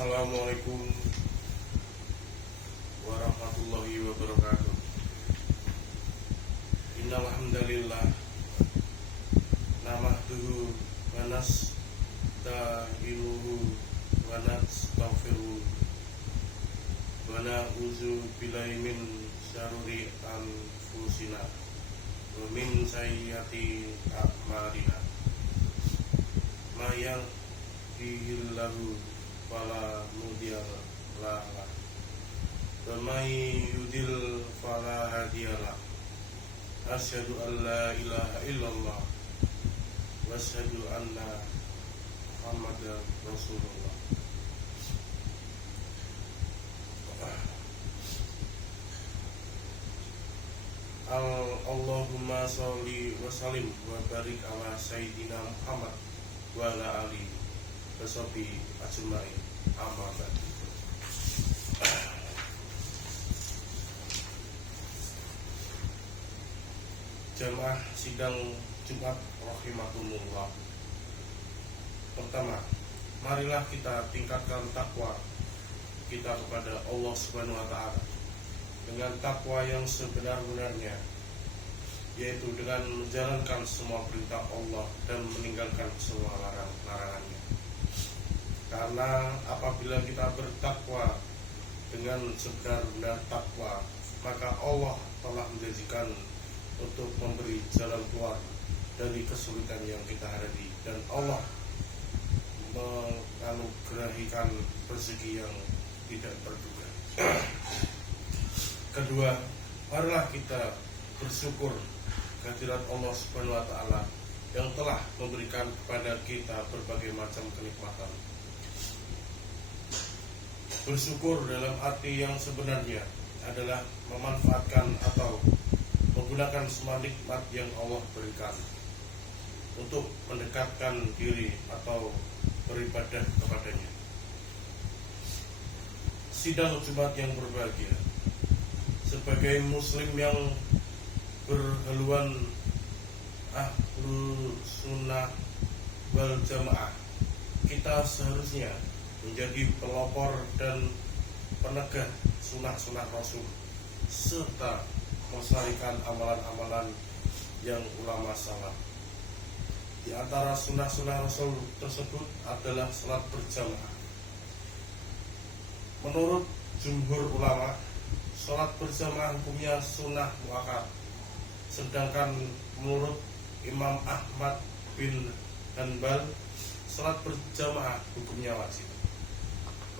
Assalamualaikum warahmatullahi wabarakatuh. Innal hamdalillah nahmaduhu wa nasta'inuhu wa nastaghfiruh wa na'udzu billahi min syaruri anfusina wa min sayyiati a'malina. May yahdihillahu fala mudhiya lahu wa may yudlil fala hadiya lahu. Asyhadu an la ilaha illallah wa asyhadu anna Muhammadar Rasulullah. Allahumma sholli wa sallim wa barik ala sayyidina Muhammad wa ala alihi wa sahbihi ajma'in. Amma ba'du. Jamaah sidang Jumat rahimakumullah. Pertama, marilah kita tingkatkan takwa kita kepada Allah Subhanahu wa taala dengan takwa yang sebenar-benarnya, yaitu dengan menjalankan semua perintah Allah dan meninggalkan semua larangannya. Karena apabila kita bertakwa dengan sebenar-benar takwa, maka Allah telah menjanjikan untuk memberi jalan keluar dari kesulitan yang kita hadapi, dan Allah menganugerahikan rezeki yang tidak terduga. Kedua, marilah kita bersyukur kehadirat Allah Subhanahu wa taala yang telah memberikan kepada kita berbagai macam kenikmatan. Bersyukur dalam arti yang sebenarnya adalah memanfaatkan atau menggunakan semua nikmat yang Allah berikan untuk mendekatkan diri atau beribadah kepadanya. Sidang Jumat yang berbahagia, sebagai muslim yang berhaluan ahlu sunnah wal jamaah, kita seharusnya menjadi pelopor dan penegak sunnah-sunnah Rasul, serta melestarikan amalan-amalan yang ulama salaf. Di antara sunnah-sunnah Rasul tersebut adalah salat berjamaah. Menurut jumhur ulama, salat berjamaah hukumnya sunnah muakkad, sedangkan menurut Imam Ahmad bin Hanbal, salat berjamaah hukumnya wajib.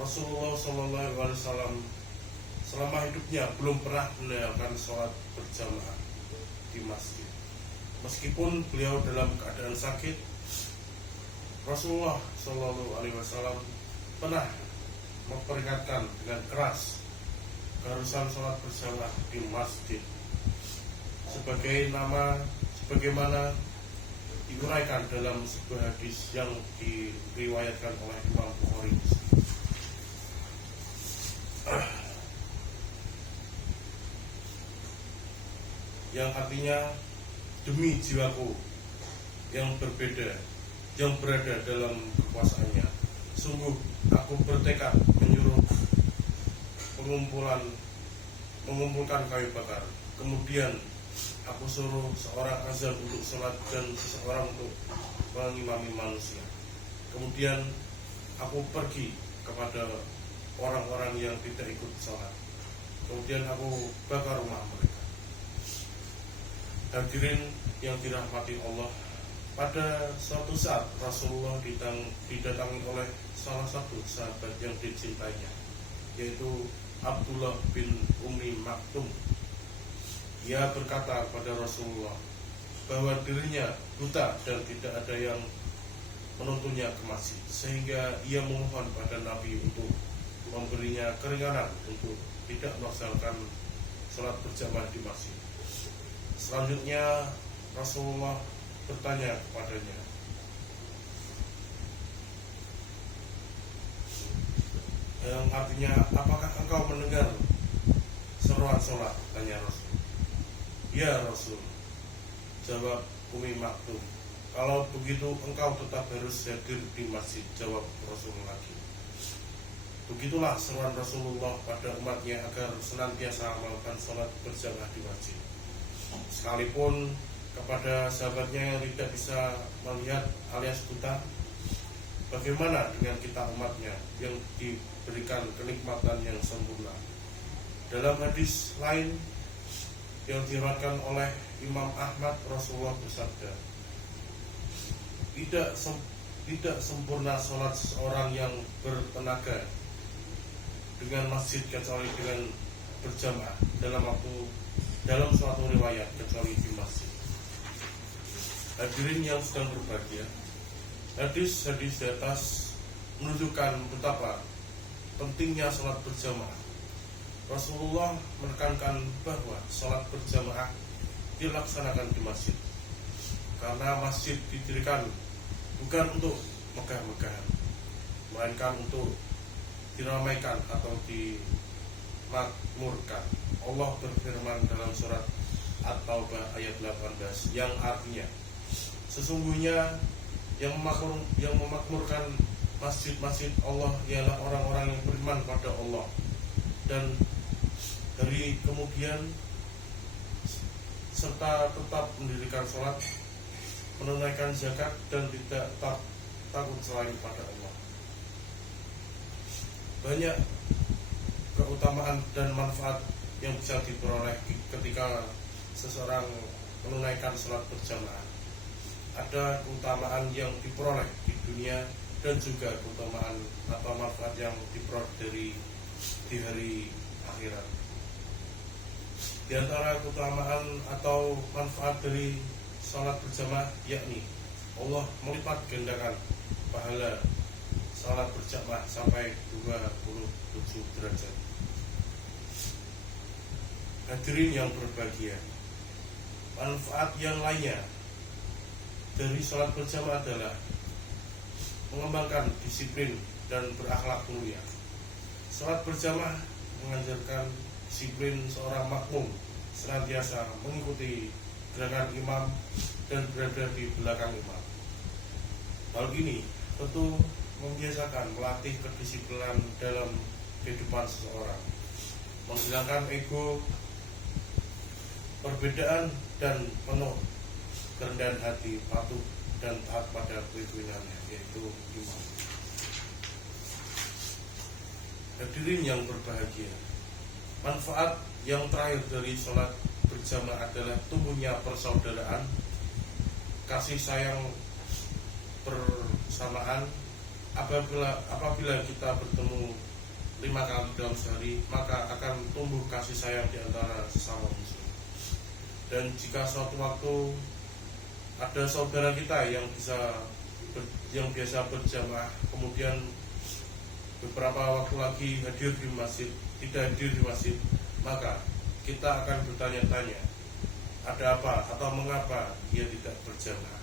Rasulullah SAW selama hidupnya belum pernah meninggalkan sholat berjamaah di masjid. Meskipun beliau dalam keadaan sakit, Rasulullah SAW pernah memperingatkan dengan keras keharusan sholat berjamaah di masjid, sebagaimana diuraikan dalam sebuah hadis yang diriwayatkan oleh Imam Bukhari. Yang artinya, demi jiwaku yang berbeda, yang berada dalam kekuasaannya, sungguh aku bertekad menyuruh mengumpulkan kayu bakar. Kemudian aku suruh seorang azan untuk sholat dan seseorang untuk mengimami manusia. Kemudian aku pergi kepada orang-orang yang tidak ikut sholat. Kemudian aku bakar rumah mereka. Hadirin yang dirahmati Allah, pada suatu saat Rasulullah didatangi oleh salah satu sahabat yang dicintainya, yaitu Abdullah bin Ummi Maktum. Ia berkata kepada Rasulullah bahwa dirinya buta dan tidak ada yang menuntunnya ke masjid, sehingga ia memohon pada Nabi untuk memberinya keringanan untuk tidak melaksanakan sholat berjamaah di masjid. Selanjutnya Rasulullah bertanya kepadanya, yang artinya, apakah engkau mendengar seruan sholat? Tanya Rasul. Ya Rasul, jawab Ummi Maktum. Kalau begitu engkau tetap harus hadir di masjid, jawab Rasul lagi. Begitulah seruan Rasulullah pada umatnya agar senantiasa melakukan sholat berjamaah di masjid. Sekalipun kepada sahabatnya yang tidak bisa melihat alias buta, bagaimana dengan kita umatnya yang diberikan kenikmatan yang sempurna? Dalam hadis lain yang diriwayatkan oleh Imam Ahmad, Rasulullah bersabda, tidak sempurna sholat seseorang yang bertenaga dengan masjid kecuali dengan berjamaah dalam suatu riwayat kecuali di masjid. Hadirin yang sedang berbahagia, hadis-hadis di atas menunjukkan betapa pentingnya sholat berjamaah. Rasulullah menekankan bahwa sholat berjamaah dilaksanakan di masjid, karena masjid didirikan bukan untuk megah-megahan, melainkan untuk diramaikan atau dimakmurkan. Allah berfirman dalam surat At-Taubah ayat 18 yang artinya, sesungguhnya yang memakmurkan masjid-masjid Allah ialah orang-orang yang beriman pada Allah dan dari kemudian serta tetap mendirikan sholat, menunaikan zakat dan tidak takut selain pada Allah. Banyak keutamaan dan manfaat yang bisa diperoleh ketika seseorang menunaikan sholat berjamaah. Ada keutamaan yang diperoleh di dunia dan juga keutamaan atau manfaat yang diperoleh di hari akhirat. Di antara keutamaan atau manfaat dari sholat berjamaah yakni Allah melipat gandakan pahala sholat berjamaah sampai 27 derajat. Hadirin yang berbahagia, manfaat yang lainnya dari sholat berjamaah adalah mengembangkan disiplin dan berakhlak mulia. Sholat berjamaah mengajarkan disiplin seorang makmum senantiasa mengikuti gerakan imam dan berada di belakang imam. Hal ini tentu membiasakan melatih kedisiplinan dalam kehidupan seseorang, menghilangkan ego, perbedaan dan penuh kerendahan hati, patuh dan taat pada pimpinannya, yaitu imam. Hadirin yang berbahagia, manfaat yang terakhir dari sholat berjamaah adalah tumbuhnya persaudaraan, kasih sayang bersamaan. Apabila kita bertemu 5 kali dalam sehari, maka akan tumbuh kasih sayang di antara sesama muslim. Dan jika suatu waktu ada saudara kita yang biasa berjamaah, kemudian beberapa waktu lagi hadir di masjid, tidak hadir di masjid, maka kita akan bertanya-tanya, ada apa atau mengapa ia tidak berjamaah.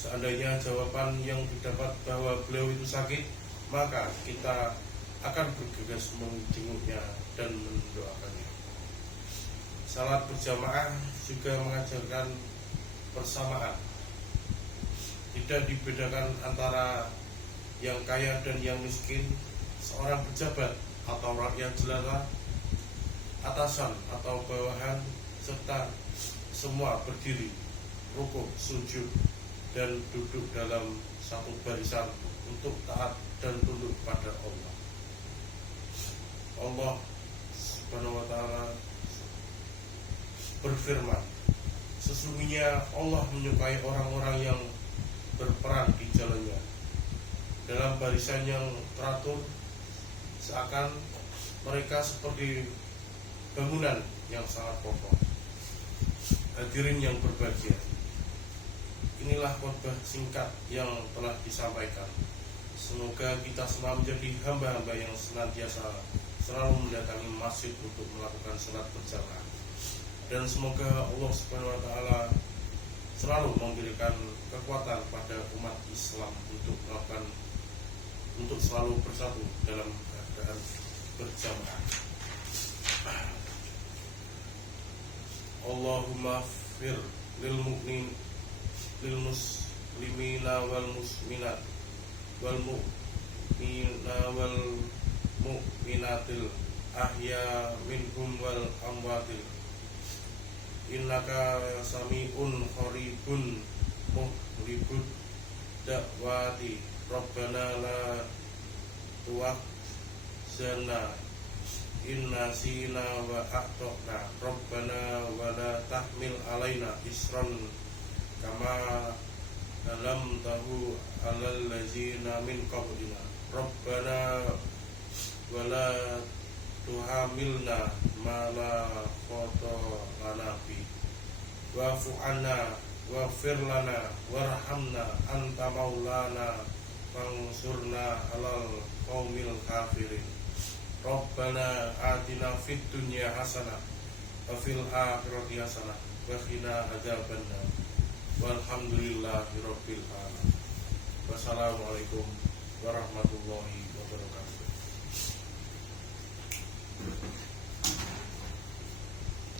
Seandainya jawaban yang didapat bahwa beliau itu sakit, maka kita akan bergegas menjenguknya dan mendoakannya. Salat berjamaah juga mengajarkan persamaan. Tidak dibedakan antara yang kaya dan yang miskin, seorang pejabat atau rakyat jelata, atasan atau bawahan, serta semua berdiri, rukuk, sujud, dan duduk dalam satu barisan untuk taat dan tunduk pada Allah. Allah Subhanahu wa ta'ala berfirman, sesungguhnya Allah menyukai orang-orang yang berperan di jalannya dalam barisan yang teratur, seakan mereka seperti bangunan yang sangat kokoh. Hadirin yang berbahagia, inilah khotbah singkat yang telah disampaikan. Semoga kita semua menjadi hamba-hamba yang senantiasa selalu mendatangi masjid untuk melakukan sholat berjamaah. Dan semoga Allah Subhanahu wa ta'ala selalu memberikan kekuatan pada umat Islam untuk selalu bersatu dalam keadaan berjamaah. Allahumma fir lil mu'min lil muslimina wal musminat wal wal mu'minatil ahya minhum wal amwatil innaka sami'un qaribun muhlibud da'wati rabbana la tuwakhzana inna sina wa akhtana rabbana wa la tahmil alaina isran kama dalam tahu alal lazina min qablina rabbana wa la tuhamilna ma la qata lana bi wa'fu anna waghfir lana warhamna anta maulana fansurna alal qaumil kafirin rabbana atina fid dunya hasanah wa fil akhirati hasanah wa qina adzabannar walhamdulillahi rabbil alamin. Wassalamualaikum